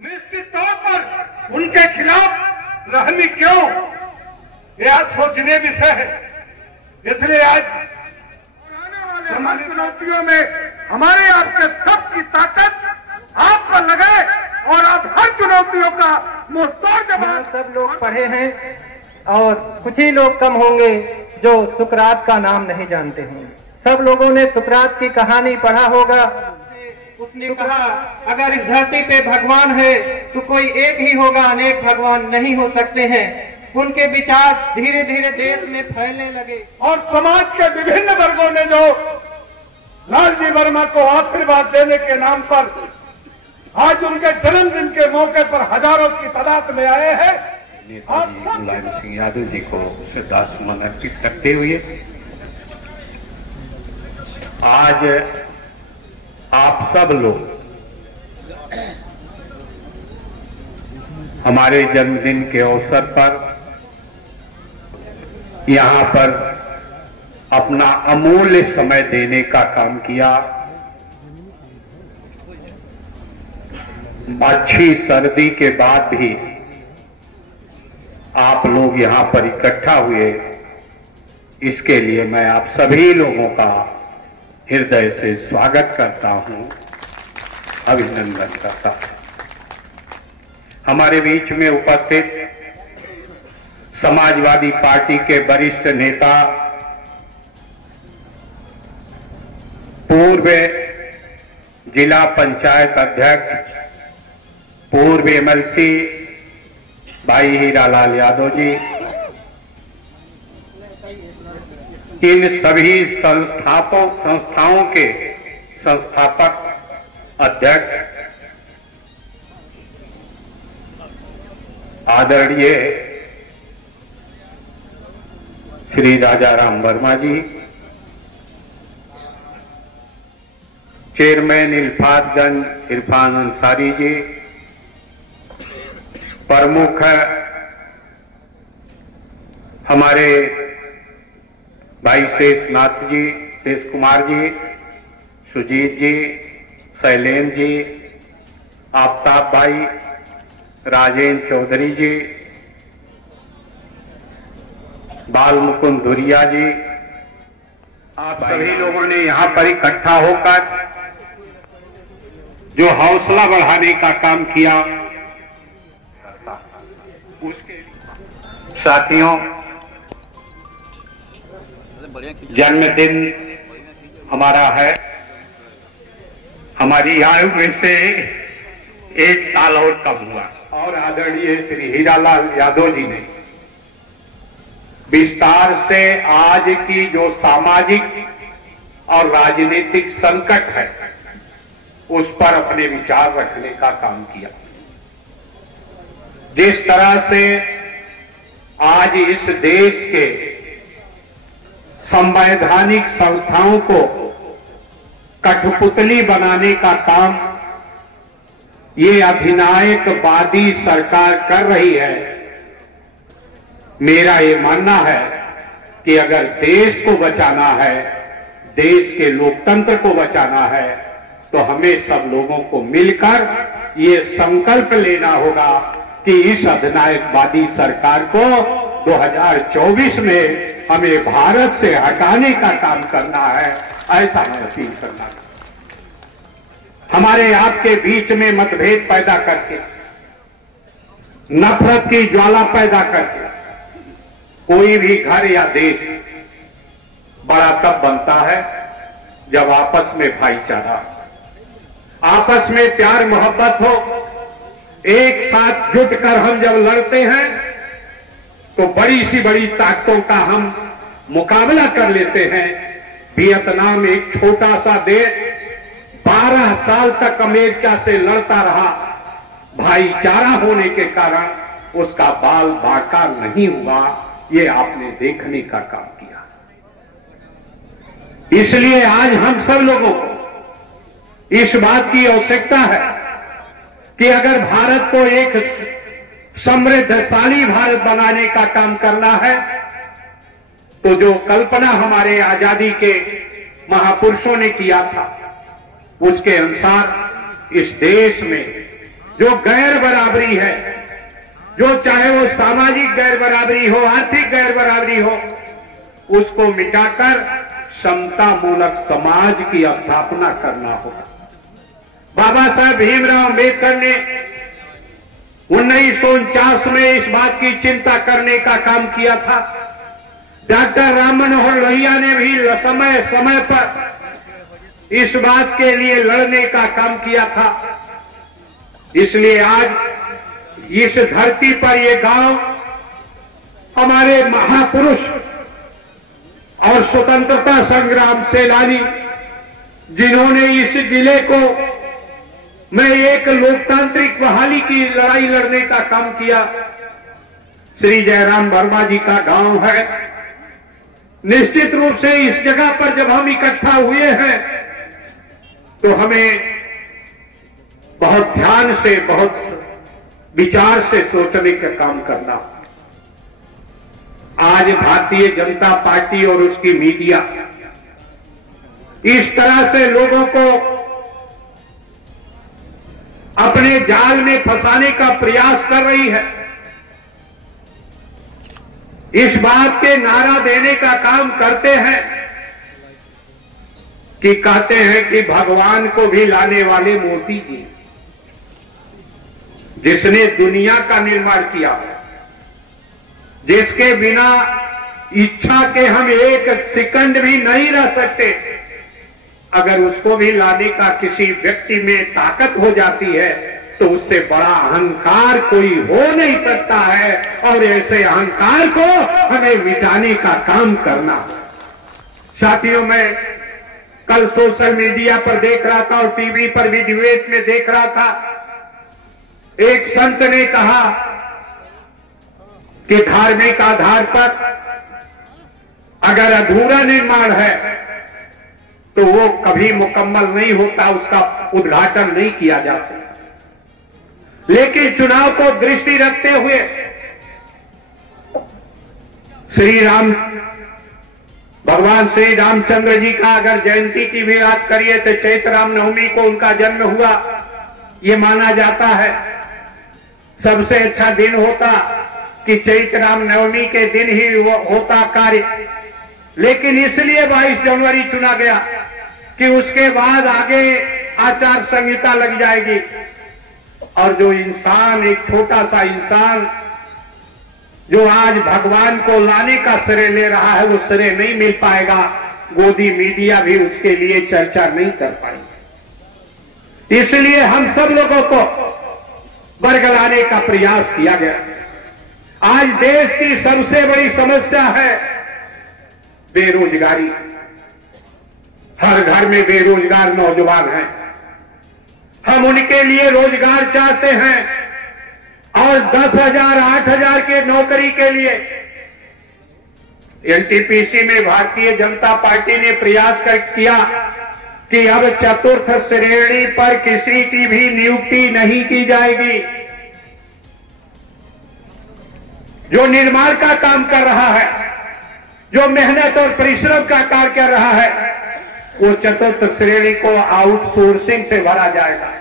निश्चित तौर पर उनके खिलाफ रहमी क्यों, यह सोचने विषय है। इसलिए आज आने वाले चुनौतियों में हमारे आपके सबकी ताकत आप पर लगे और आप हर चुनौतियों का मुंहतोड़ जवाब। सब लोग पढ़े हैं और कुछ ही लोग कम होंगे जो सुकरात का नाम नहीं जानते हैं। सब लोगों ने सुकरात की कहानी पढ़ा होगा। उसने कहा अगर इस धरती पे भगवान है तो कोई एक ही होगा, अनेक भगवान नहीं हो सकते हैं। उनके विचार धीरे धीरे देश में फैलने लगे और समाज के विभिन्न वर्गों ने जो लालजी वर्मा को आशीर्वाद देने के नाम पर आज उनके जन्मदिन के मौके पर हजारों की तादाद में आए हैं। नेताजी मुलायम सिंह यादव जी को श्रद्धासुमन अर्पित करते हुए आज आप सब लोग हमारे जन्मदिन के अवसर पर यहाँ पर अपना अमूल्य समय देने का काम किया। अच्छी सर्दी के बाद भी आप लोग यहाँ पर इकट्ठा हुए, इसके लिए मैं आप सभी लोगों का हृदय से स्वागत करता हूं, अभिनंदन करता हूं। हमारे बीच में उपस्थित समाजवादी पार्टी के वरिष्ठ नेता, पूर्व जिला पंचायत अध्यक्ष, पूर्व एमएलसी भाई हीरालाल यादव जी, इन सभी संस्थाओं के संस्थापक अध्यक्ष आदरणीय श्री राजाराम वर्मा जी, चेयरमैन इल्फातगंज इरफान अंसारी जी, प्रमुख हमारे भाई शेषनाथ जी, शेष कुमार जी, सुजीत जी, शैलेंद्र जी, आफ्ताब भाई, राजेंद्र चौधरी जी, बाल मुकुंद धुरिया जी, आप सभी लोगों ने यहाँ पर इकट्ठा होकर जो हौसला बढ़ाने का काम किया, उसके साथियों, जन्मदिन हमारा है। हमारी आयु में से 1 साल और कम हुआ और आदरणीय श्री हीरालाल यादव जी ने विस्तार से आज की जो सामाजिक और राजनीतिक संकट है उस पर अपने विचार रखने का काम किया। जिस तरह से आज इस देश के संवैधानिक संस्थाओं को कठपुतली बनाने का काम ये अधिनायकवादी सरकार कर रही है, मेरा ये मानना है कि अगर देश को बचाना है, देश के लोकतंत्र को बचाना है, तो हमें सब लोगों को मिलकर ये संकल्प लेना होगा कि इस अधिनायकवादी सरकार को 2024 में हमें भारत से हटाने का काम करना है। ऐसा मैं अपील करना, हमारे आपके बीच में मतभेद पैदा करके, नफरत की ज्वाला पैदा करके कोई भी घर या देश बड़ा तब बनता है जब आपस में भाईचारा, आपस में प्यार मोहब्बत हो। एक साथ जुटकर हम जब लड़ते हैं तो बड़ी सी बड़ी ताकतों का हम मुकाबला कर लेते हैं। वियतनाम एक छोटा सा देश 12 साल तक अमेरिका से लड़ता रहा, भाईचारा होने के कारण उसका बाल बांका नहीं हुआ। ये आपने देखने का काम किया। इसलिए आज हम सब लोगों को इस बात की आवश्यकता है कि अगर भारत को एक समृद्धशाली भारत बनाने का काम करना है तो जो कल्पना हमारे आजादी के महापुरुषों ने किया था, उसके अनुसार इस देश में जो गैर बराबरी है, जो चाहे वो सामाजिक गैर बराबरी हो, आर्थिक गैर बराबरी हो, उसको मिटाकर समता मूलक समाज की स्थापना करना होगा। बाबा साहब भीमराव अम्बेडकर ने 1949 में इस बात की चिंता करने का काम किया था। डॉक्टर राम मनोहर लोहिया ने भी समय समय पर इस बात के लिए लड़ने का काम किया था। इसलिए आज इस धरती पर ये गांव हमारे महापुरुष और स्वतंत्रता संग्राम सेनानी, जिन्होंने इस जिले को में एक लोकतांत्रिक बहाली की लड़ाई लड़ने का काम किया, श्री जयराम वर्मा जी का गांव है। निश्चित रूप से इस जगह पर जब हम इकट्ठा हुए हैं तो हमें बहुत ध्यान से, बहुत विचार से सोचने का काम करना। आज भारतीय जनता पार्टी और उसकी मीडिया इस तरह से लोगों को अपने जाल में फंसाने का प्रयास कर रही है, इस बात के नारा देने का काम करते हैं कि कहते हैं कि भगवान को भी लाने वाले मोदी जी, जिसने दुनिया का निर्माण किया, जिसके बिना इच्छा के हम एक सेकंड भी नहीं रह सकते, अगर उसको भी लाने का किसी व्यक्ति में ताकत हो जाती है तो उससे बड़ा अहंकार कोई हो नहीं सकता है। और ऐसे अहंकार को हमें मिटाने का काम करना। साथियों, मैं कल सोशल मीडिया पर देख रहा था और टीवी पर भी डिबेट में देख रहा था, एक संत ने कहा कि धार्मिक आधार पर अगर अधूरा निर्माण है तो वो कभी मुकम्मल नहीं होता, उसका उद्घाटन नहीं किया जा सकता। लेकिन चुनाव को दृष्टि रखते हुए भगवान श्री रामचंद्र जी का अगर जयंती की भी बात करिए तो चैत्र रामनवमी को उनका जन्म हुआ, ये माना जाता है। सबसे अच्छा दिन होता कि चैत्र रामनवमी के दिन ही वो होता कार्य, लेकिन इसलिए 22 जनवरी चुना गया कि उसके बाद आगे आचार संहिता लग जाएगी और जो इंसान, एक छोटा सा इंसान जो आज भगवान को लाने का श्रेय ले रहा है, वो श्रेय नहीं मिल पाएगा। गोदी मीडिया भी उसके लिए चर्चा नहीं कर पाएगी। इसलिए हम सब लोगों को बरगलाने का प्रयास किया गया। आज देश की सबसे बड़ी समस्या है बेरोजगारी। हर घर में बेरोजगार नौजवान हैं। हम उनके लिए रोजगार चाहते हैं और 10,000, 8,000 के नौकरी के लिए एनटीपीसी में भारतीय जनता पार्टी ने प्रयास किया कि अब चतुर्थ श्रेणी पर किसी की भी नियुक्ति नहीं की जाएगी। जो निर्माण का काम कर रहा है, जो मेहनत और परिश्रम का कार्य कर रहा है, वो चतुर्थ श्रेणी को आउटसोर्सिंग से भरा जाएगा।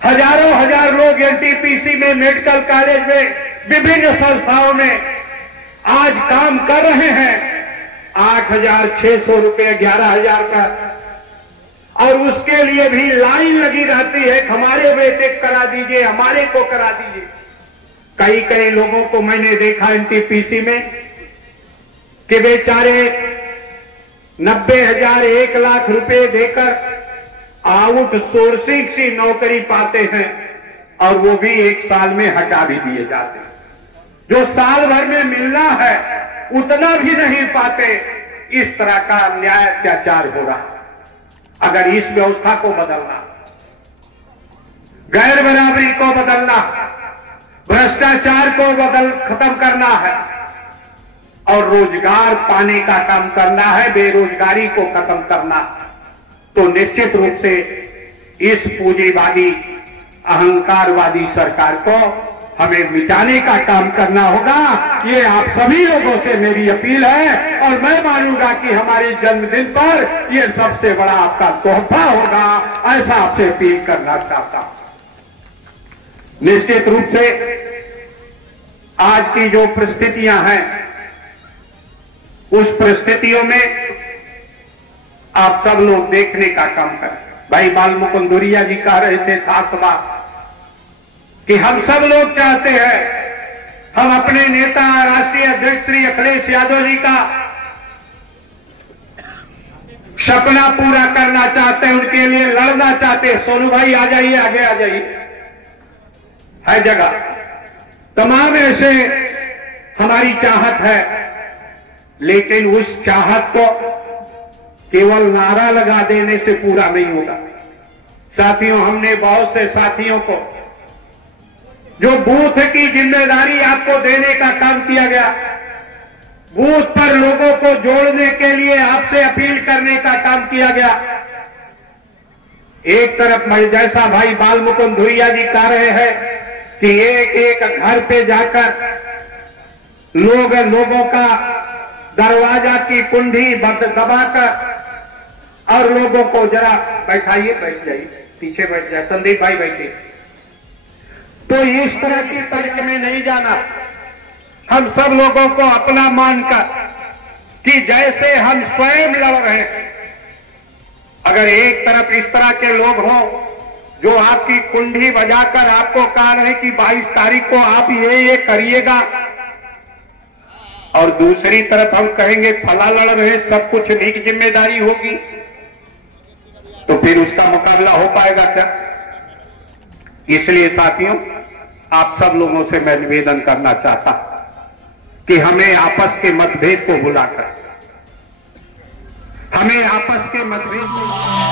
हजारों हजार लोग एनटीपीसी में, मेडिकल कॉलेज में, विभिन्न संस्थाओं में आज काम कर रहे हैं। 8,600 रुपये, 11,000 का, और उसके लिए भी लाइन लगी रहती है। हमारे बेटे करा दीजिए, हमारे को करा दीजिए। कई लोगों को मैंने देखा एनटीपीसी में कि बेचारे 90,000, 1 लाख रुपए देकर आउटसोर्सिंग सी नौकरी पाते हैं और वो भी 1 साल में हटा भी दिए जाते हैं। जो साल भर में मिलना है उतना भी नहीं पाते। इस तरह का अन्याय, अत्याचार हो रहा। अगर इस व्यवस्था को बदलना, गैर बराबरी को बदलना, भ्रष्टाचार को खत्म करना है और रोजगार पाने का काम करना है, बेरोजगारी को खत्म करना, तो निश्चित रूप से इस पूंजीवादी, अहंकारवादी सरकार को हमें मिटाने का काम करना होगा। ये आप सभी लोगों से मेरी अपील है और मैं मानूंगा कि हमारे जन्मदिन पर ये सबसे बड़ा आपका तोहफा होगा, ऐसा आपसे अपील करना चाहता हूं। निश्चित रूप से आज की जो परिस्थितियां हैं, उस परिस्थितियों में आप सब लोग देखने का काम करें। भाई बाल मुकुंद धुरिया जी कह रहे थे था कि हम सब लोग चाहते हैं, हम अपने नेता राष्ट्रीय अध्यक्ष श्री अखिलेश यादव जी का सपना पूरा करना चाहते हैं, उनके लिए लड़ना चाहते हैं। सोनू भाई आ जाइए, आगे आ जाइए, है जगह। तमाम ऐसे हमारी चाहत है, लेकिन उस चाहत को केवल नारा लगा देने से पूरा नहीं होगा। साथियों, हमने बहुत से साथियों को जो बूथ की जिम्मेदारी आपको देने का काम किया गया, बूथ पर लोगों को जोड़ने के लिए आपसे अपील करने का काम किया गया। एक तरफ जैसा भाई बाल मुकुंद धुरिया जी कह रहे हैं कि एक एक घर पे जाकर लोगों का दरवाजा की कुंडी दबाकर और लोगों को जरा बैठाइए, बैठ जाइए, पीछे बैठ जाए, संदीप भाई बैठिए। तो इस तरह की तरीके में नहीं जाना। हम सब लोगों को अपना मानकर कि जैसे हम स्वयं लड़ रहे हैं, अगर एक तरफ इस तरह के लोग हों जो आपकी कुंडी बजाकर आपको कह रहे हैं कि 22 तारीख को आप ये करिएगा, और दूसरी तरफ हम कहेंगे फला लड़ रहे, सब कुछ मेरी जिम्मेदारी होगी, तो फिर उसका मुकाबला हो पाएगा क्या? इसलिए साथियों, आप सब लोगों से मैं निवेदन करना चाहता हूं कि हमें आपस के मतभेद को भुलाकर, हमें आपस के मतभेद को